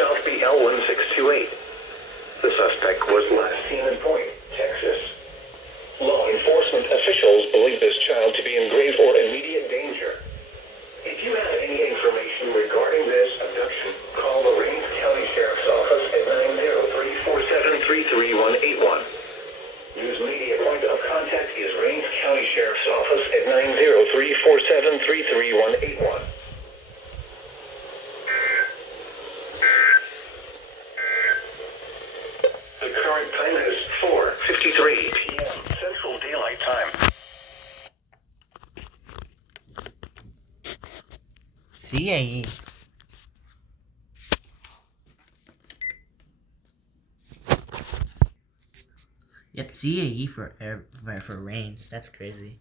South BL 1628. The suspect was last seen in Point, Texas. Law enforcement officials believe this child to be in grave or immediate danger. If you have any information regarding this abduction, call the Rains County Sheriff's Office at 903-473-3181. News media point of contact is Rains County Sheriff's Office at 903-473-3181. The current time is 4:53 p.m. Central Daylight Time. CAE. Yep, CAE for rains. That's crazy.